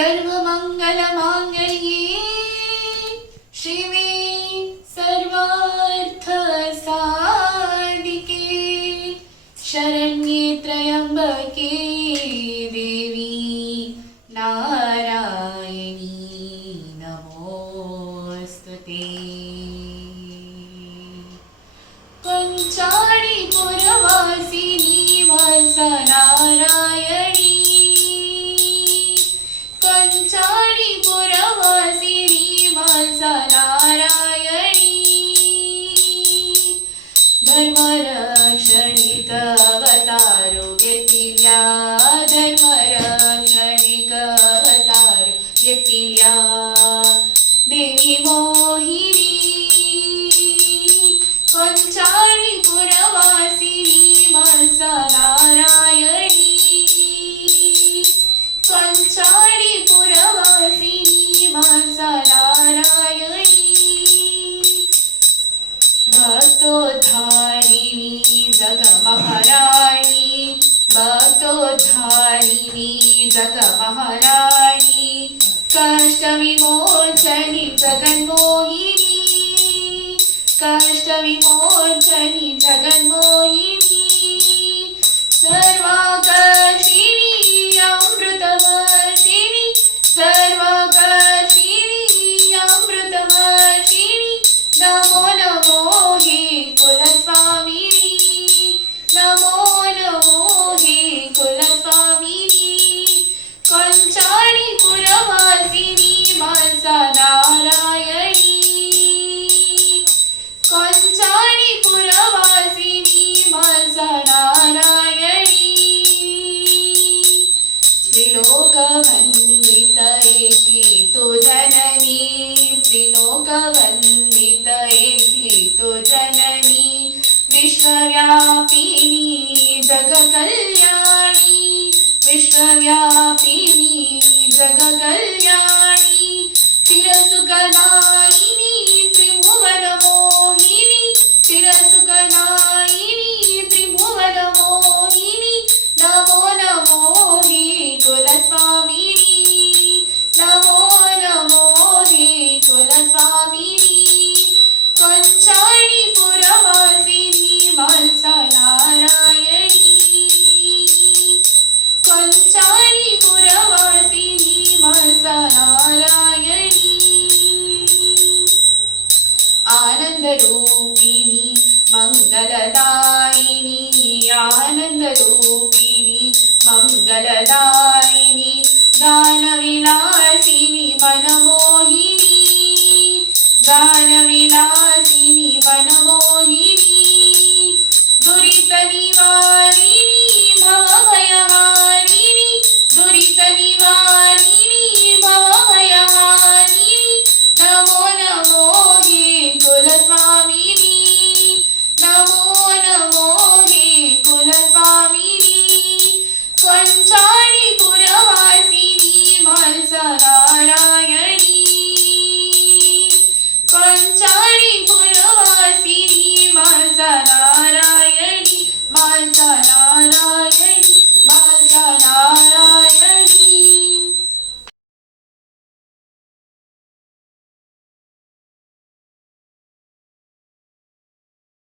सर्वमंगलमांगल्ये शिवे सर्वार्थसाधिके शरण्ये त्र्यंबके देवी नारायणी नमोस्तुते। पंचाळीपुरवासिनी वत्स नारायणी, पंचाळीपुरवासिनी वत्स नारायणी, धर्मरक्षणिक अवतारो घेतिल्या, धर्मरक्षणिक अवतारो घेतिल्या देवी मोहिनी। पंचाळीपुरवासिनी वत्स नारायणी, पंचाळीपुरवासिनी वत्स नारायणी, भक्तोद्धारिणी जगमहाराणी, भक्तोद्धारिणी जगमहाराणी, कष्टविमोचनी जगन्मोहिनी, कष्टविमोचनी जगन्मोहिनी, सर्वाकर्षिणी अमृतवर्षिणी, सर्वाकर्षिणी अमृतवर्षिणी, नमो नमो हे कुलस्वामिनी, नमो नमो हे कुलस्वामिनी। पंचाळीपुरवासिनी वत्स नारायणी, पंचाळीपुरवासिनी वत्स नारायणी, त्रिलोकवन्दित एकली तु जननी, त्रिलोकवन्दित एकली तु जननी, विश्वव्यापिनी जगकल्याणी, विश्वव्यापिनी जगकल्याणी, चिरसुखदायिनी त्रिभुवनमोहिनी, चिरसुखदायिनी त्रिभुवनमोहिनी, नमो नमो हे कुलस्वामिनी, नमो नमो हे कुलस्वामिनी। पंचाळीपुरवासिनी वत्स नारायणी, पंचाळीपुरवासिनी वत्स नारायणी, आनंदरूप